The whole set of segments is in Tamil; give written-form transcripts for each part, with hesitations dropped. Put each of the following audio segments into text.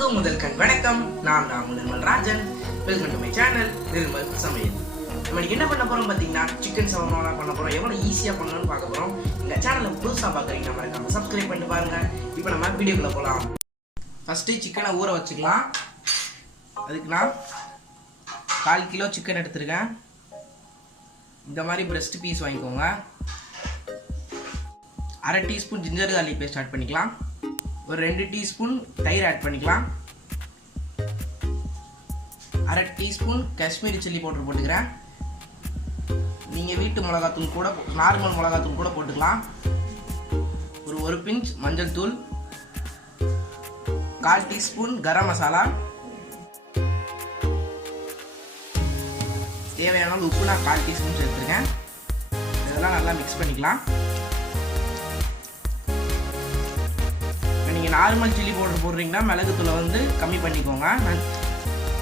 அனைவருக்கும் முதல் கண் வணக்கம். நான் Nirmal Rajan. Welcome to my channel Nirmal சமையல். நம்ம என்ன பண்ண போறோம் பார்த்தீங்கன்னா சிக்கன் ஷவர்மா பண்ண போறோம். எவ்வளோ ஈஸியாக பண்ணணும்னு பார்க்க போறோம். இந்த சேனலை புதுசாக பார்க்குறீங்கன்னா மறக்காம சப்ஸ்கிரைப் பண்ணி பாருங்க. இப்போ நம்ம வீடியோக்குள்ள போகலாம். ஃபர்ஸ்ட் சிக்கனை ஊற வச்சுக்கலாம். அதுக்கு நான் 1/4 கிலோ சிக்கன் எடுத்துருக்கேன். இந்த மாதிரி பிரஸ்ட் பீஸ் வாங்கிக்கோங்க. 1/2 teaspoon ginger garlic paste add பண்ணிக்கலாம். ஒரு 2 டீஸ்பூன் தயிர் ஆட் பண்ணிக்கலாம். 1/2 டீஸ்பூன் காஷ்மீரி சில்லி பவுடர் போட்டுக்கிறேன். நீங்கள் வீட்டு மிளகாத்தூள் கூட நார்மல் மிளகாத்தூள் கூட போட்டுக்கலாம். ஒரு பிஞ்ச் மஞ்சள் தூள், 1/4 டீஸ்பூன் கரம் மசாலா, தேவையான உப்பு நான் 1/4 டீஸ்பூன் சேர்த்துருக்கேன். இதெல்லாம் நல்லா மிக்ஸ் பண்ணிக்கலாம். நீங்கள் நார்மல் சில்லி பவுடர் போடுறீங்கன்னா மிளகுத்தூளை வந்து கம்மி பண்ணிக்கோங்க. நான்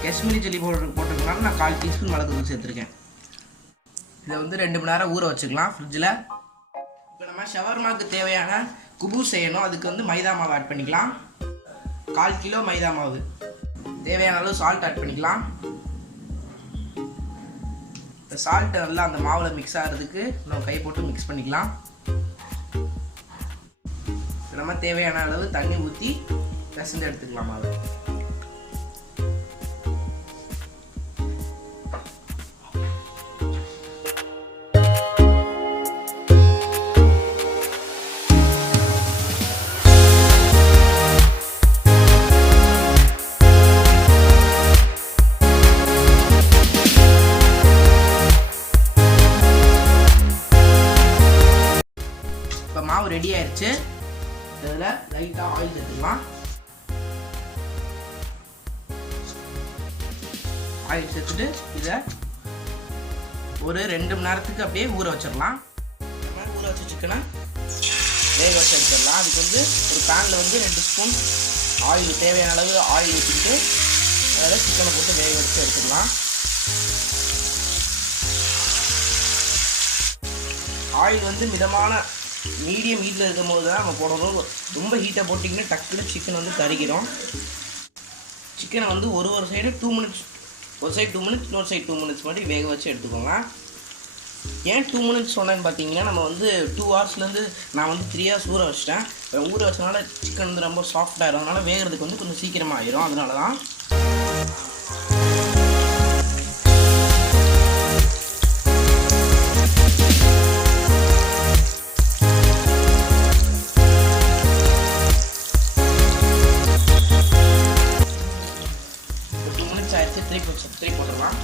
காஷ்மீரி சில்லி பவுடர் போட்டிருக்கனால நான் 1/4 டீஸ்பூன் மிளகுத்தூள் சேர்த்துருக்கேன். இதை வந்து 2 மணி நேரம் ஊற வச்சுக்கலாம் ஃப்ரிட்ஜில். இப்போ நம்ம ஷவர்மாவுக்கு தேவையான குபு செய்யணும். அதுக்கு வந்து மைதா மாவு ஆட் பண்ணிக்கலாம். 1/4 கிலோ மைதா மாவு. தேவையான அளவு சால்ட் ஆட் பண்ணிக்கலாம். இந்த சால்ட்டை நல்லா அந்த மாவில் மிக்ஸ் ஆகிறதுக்கு நம்ம கை போட்டு மிக்ஸ் பண்ணிக்கலாம். நம்ம தேவையான அளவு தண்ணி ஊற்றி பிசைஞ்சு எடுத்துக்கலாம் மாவு. இப்போ மாவு ரெடி ஆயிடுச்சு. இதில் லைட்டாக ஆயில் சேர்த்துக்கலாம். ஆயில் சேர்த்துட்டு இதை ஒரு 2 மணி நேரத்துக்கு அப்படியே ஊற வச்சிடலாம். இந்த மாதிரி ஊற வச்ச சிக்கனை வேக வச்சு எடுத்துடலாம். அதுக்கு வந்து ஒரு பேனில் வந்து 2 ஸ்பூன் ஆயில், தேவையான அளவு ஆயில் ஊற்றிட்டு அதில் சிக்கனை போட்டு வேக வச்சு எடுத்துக்கலாம். ஆயில் வந்து மிதமான மீடியம் ஹீட்டில் இருக்கும் போது தான் நம்ம போடணும். ரொம்ப ஹீட்டை போட்டிங்கன்னா டக்குன்னு சிக்கன் வந்து கருகிடும். சிக்கனை வந்து ஒரு சைடு 2 மினிட்ஸ், ஒரு சைடு 2 மினிட்ஸ், இன்னொரு சைடு 2 மினிட்ஸ் மாதிரி வேக வச்சு எடுத்துக்கோங்க. ஏன் 2 மினிட்ஸ் சொன்னேன்னு பார்த்தீங்கன்னா நம்ம வந்து 2 ஹவர்ஸ்லேருந்து நான் வந்து 3 ஹவர்ஸ் ஊற வச்சிட்டேன். ஊற வச்சனால சிக்கன் வந்து ரொம்ப சாஃப்டாகிடும். அதனால் வேகிறதுக்கு வந்து கொஞ்சம் சீக்கிரமாக ஆகிடும். அதனால தான் திருப்பி போட்டுடலாம்.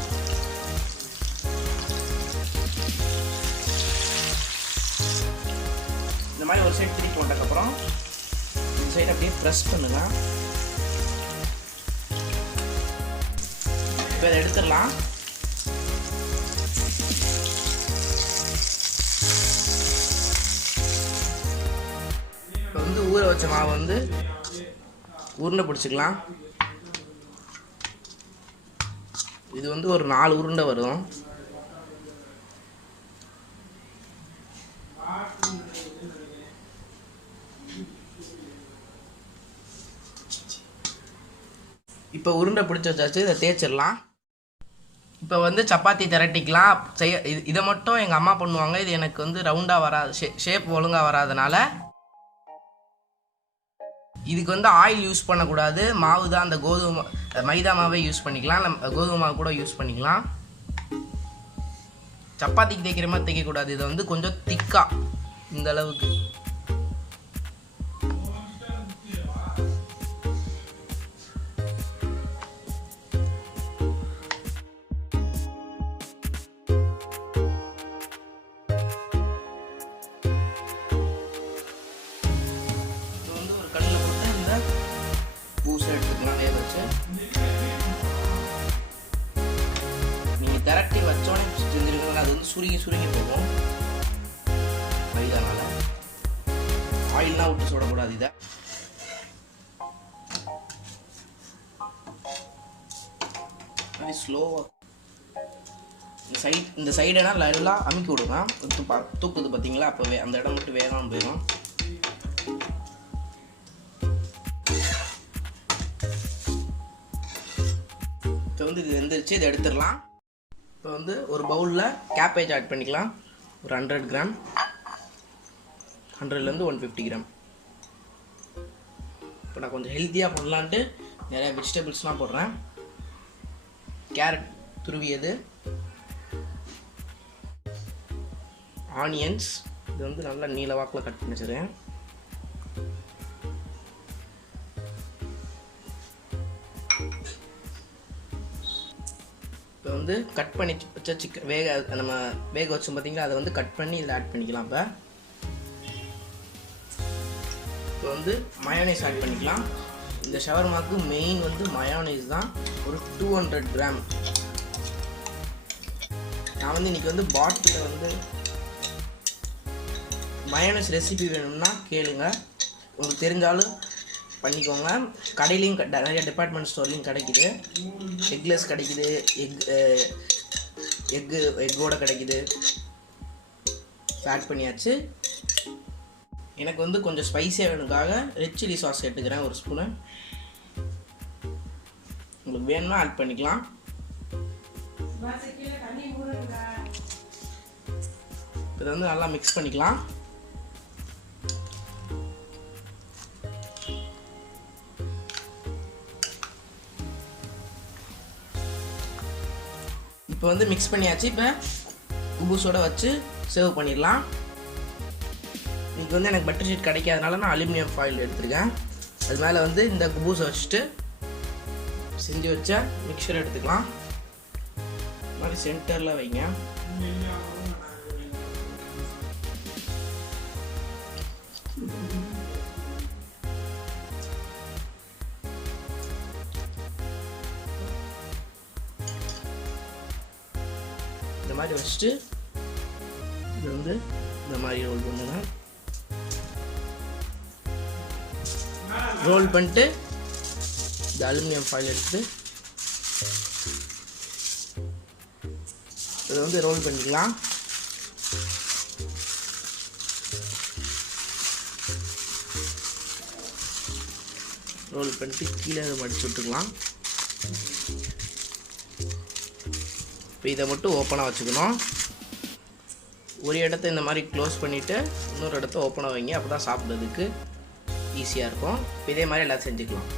இந்த மாதிரி ஒரு சைடு திருப்பி போட்டதுக்கப்புறம் இந்த சைடு அப்படியே ப்ரெஸ் பண்ணுங்க. இப்போ இதை எடுத்துடலாம். இப்போ வந்து ஊற வச்ச மாவு வந்து உருண்டை பிடிச்சிக்கலாம். இது வந்து ஒரு 4 உருண்டை வரும். இப்போ உருண்டை பிடிச்சி வச்சாச்சு. இதை தேய்ச்சிடலாம். இப்போ வந்து சப்பாத்தி திரட்டிக்கலாம். இதை மட்டும் எங்கள் அம்மா பண்ணுவாங்க. இது எனக்கு வந்து ரவுண்டாக வராது, ஷேப் ஒழுங்காக வராதனால இதுக்கு வந்து ஆயில் யூஸ் பண்ணக்கூடாது. மாவு தான், அந்த மைதா மாவே யூஸ் பண்ணிக்கலாம். நம்ம கோதுமை மாவு கூட யூஸ் பண்ணிக்கலாம். சப்பாத்திக்கு தேய்க்கிற மாதிரி தேய்க்கக்கூடாது. இதை வந்து கொஞ்சம் திக்காக இந்த அளவுக்கு. பூசை எடுத்துக்கலாம் வேக வச்சு. நீங்கள் திரட்டி வச்சோடனே செஞ்சுருக்கீங்கன்னா அது வந்து சுருங்கி போகும் மைதானால. ஆயில்லாம் விட்டு சுடக்கூடாது. இதை அப்படி ஸ்லோவாக இந்த சைடெல்லாம் நல்லா அமுக்கி விடுங்க. தூக்குது பார்த்தீங்களா? அப்போ அந்த இடம் மட்டும் வேகாமல் போயிடும். இப்போ வந்து இது வெந்துருச்சு, இதை எடுத்துடலாம். இப்போ வந்து ஒரு பவுலில் கேபேஜ் ஆட் பண்ணிக்கலாம். ஒரு 100 கிராம், 100லேருந்து 150 கிராம். இப்போ நான் கொஞ்சம் ஹெல்த்தியாக பண்ணலான்ட்டு நிறையா வெஜிடபிள்ஸ்லாம் போடுறேன். கேரட் துருவியது, ஆனியன்ஸ், இது வந்து நல்லா நீல வாக்கில் கட் பண்ணி வச்சுருக்கேன். இப்போ வந்து கட் பண்ணி வச்ச சிக்கன் நம்ம வேக வச்சோம் பார்த்தீங்களா, அதை வந்து கட் பண்ணி இதில் ஆட் பண்ணிக்கலாம். இப்போ வந்து மயோனைஸ் ஆட் பண்ணிக்கலாம். இந்த ஷவர்மாவுக்கு மெயின் வந்து மயோனைஸ் தான். ஒரு 200 கிராம். நான் வந்து இன்றைக்கி வந்து பாட்டிலில் வந்து மயோனைஸ் ரெசிபி வேணும்னா கேளுங்க, உங்களுக்கு தெரிஞ்சாலும் பண்ணிக்கோங்க. கடையிலையும் நிறைய டிபார்ட்மெண்ட் ஸ்டோர்லேயும் கிடைக்குது. எக்லெஸ் கிடைக்குது, எக்கோட கிடைக்குது. ஆட் பண்ணியாச்சு. எனக்கு வந்து கொஞ்சம் ஸ்பைஸியாக வேணுக்காக ரெட் சில்லி சாஸ் எடுத்துக்கிறேன், ஒரு ஸ்பூனு. உங்களுக்கு வேணும்னா ஆட் பண்ணிக்கலாம். இதை வந்து நல்லா மிக்ஸ் பண்ணிக்கலாம். இப்போ வந்து மிக்ஸ் பண்ணியாச்சு. இப்போ குபூஸோட வச்சு சர்வ் பண்ணிடலாம். இன்றைக்கி வந்து எனக்கு பட்டர் ஷீட் கிடைக்காதனால நான் அலுமினியம் ஃபாயில் எடுத்துருக்கேன். அது மேலே வந்து இந்த குபூஸை வச்சுட்டு செஞ்சு வச்ச மிக்சர் எடுத்துக்கலாம். இது மாதிரி சென்டரில் வைங்க. இந்த மாதிரி வச்சுட்டு இது வந்து இந்த மாதிரி ரோல் பண்ணுங்க. ரோல் பண்ணிட்டு இந்த அலுமினியம் ஃபாயில் எடுத்து இதை வந்து ரோல் பண்ணிக்கலாம். ரோல் பண்ணிட்டு கீழே மடிச்சு விட்டுக்கலாம். இப்போ இதை மட்டும் ஓப்பனாக வச்சுக்கணும். ஒரு இடத்த இந்த மாதிரி க்ளோஸ் பண்ணிவிட்டு இன்னொரு இடத்த ஓப்பனாக வைங்க, அப்போ தான் சாப்பிட்றதுக்கு ஈஸியாக இருக்கும். இப்போ இதே மாதிரி எல்லாம் செஞ்சுக்கலாம்.